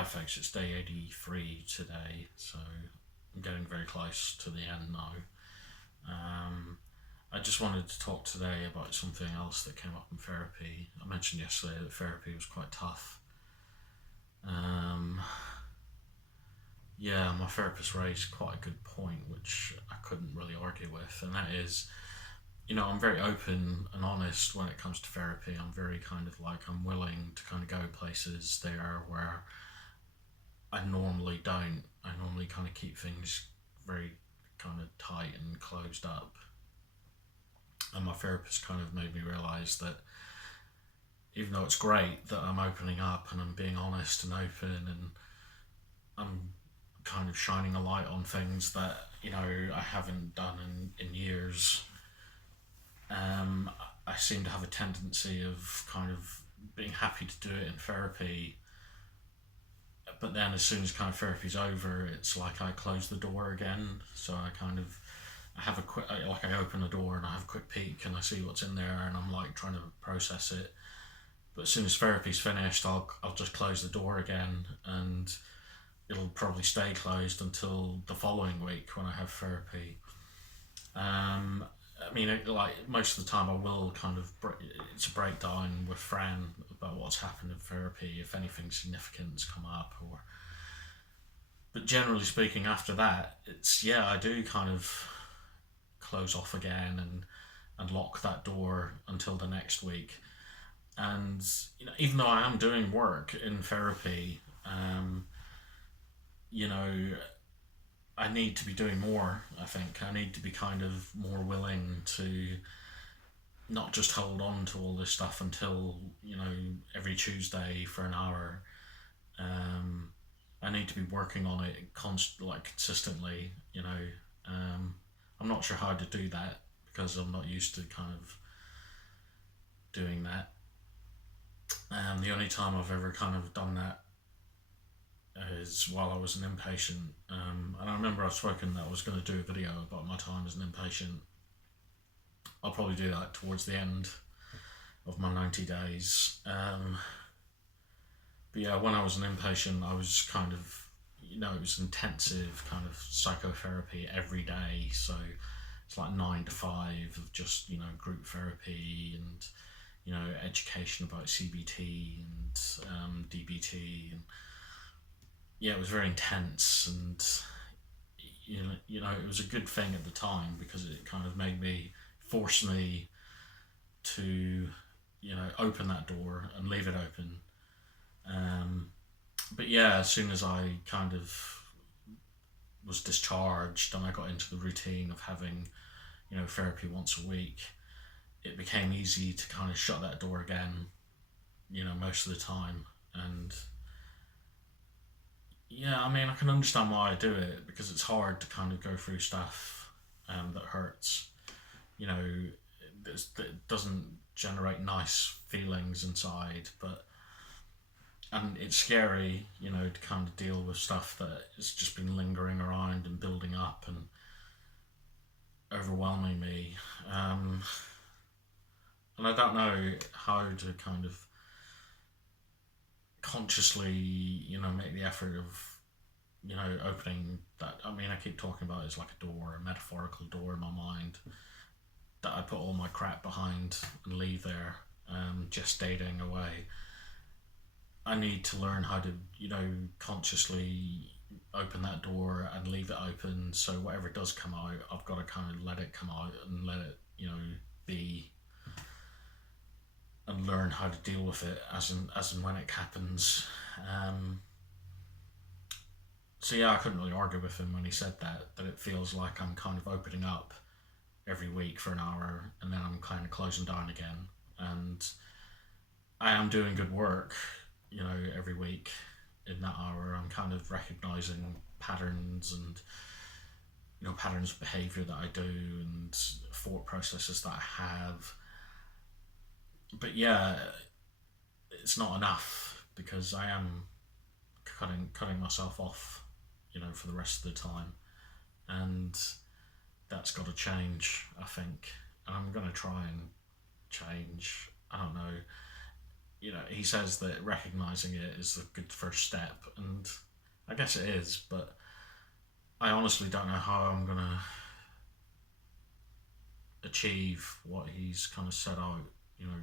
Hi folks, it's day 83 today, so I'm getting very close to the end now. I just wanted to talk today about something else that came up in therapy. I mentioned yesterday that therapy was quite tough. Um, yeah, my therapist raised quite a good point, which I couldn't really argue with, and that is, I'm very open and honest when it comes to therapy. I'm very kind of like, I'm willing to kind of go places there where I normally don't. I normally kind of keep things very kind of tight and closed up. And my therapist kind of made me realize that even though it's great that I'm opening up and I'm being honest and open and I'm kind of shining a light on things that, I haven't done in years, um, I seem to have a tendency of kind of being happy to do it in therapy, but then as soon as kind of therapy's over, it's like I close the door again. So I have a quick, like I open the door and I have a quick peek and I see what's in there and I'm like trying to process it. But as soon as therapy's finished, I'll just close the door again, and it'll probably stay closed until the following week when I have therapy. Um, like most of the time, I will kind of it's a breakdown with Fran about what's happened in therapy, if anything significant's come up, or. But generally speaking, after that, it's yeah, I do kind of close off again and lock that door until the next week. And even though I am doing work in therapy, you know, I need to be doing more. I think I need to be kind of more willing to not just hold on to all this stuff until every Tuesday for an hour. Um, I need to be working on it like consistently. I'm not sure how to do that because I'm not used to kind of doing that. The only time I've ever kind of done that is while I was an inpatient. And I remember I've spoken that I was going to do a video about my time as an inpatient. I'll probably do that towards the end of my 90 days. But yeah, when I was an inpatient, I was kind of, it was intensive kind of psychotherapy every day. So it's like 9 to 5 of just, group therapy and, education about CBT and DBT. And yeah, it was very intense. And, it was a good thing at the time because it kind of force me to, open that door and leave it open. But yeah, as soon as I kind of was discharged and I got into the routine of having, therapy once a week, it became easy to kind of shut that door again, most of the time. And yeah, I can understand why I do it because it's hard to kind of go through stuff that hurts. It doesn't generate nice feelings inside, but and it's scary, to kind of deal with stuff that has just been lingering around and building up and overwhelming me. And I don't know how to kind of consciously, make the effort of, opening that. I keep talking about it as like a door, a metaphorical door in my mind that I put all my crap behind and leave there, gestating away. I need to learn how to, consciously open that door and leave it open. So whatever does come out, I've got to kind of let it come out and let it, be, and learn how to deal with it as and when it happens. So yeah, I couldn't really argue with him when he said that it feels like I'm kind of opening up every week for an hour and then I'm kind of closing down again. And I am doing good work, every week in that hour. I'm kind of recognizing patterns and, patterns of behavior that I do and thought processes that I have. But yeah, it's not enough because I am cutting myself off, for the rest of the time. And that's got to change, I think. And I'm going to try and change. I don't know. he says that recognizing it is a good first step, and I guess it is, but I honestly don't know how I'm gonna achieve what he's kind of set out, from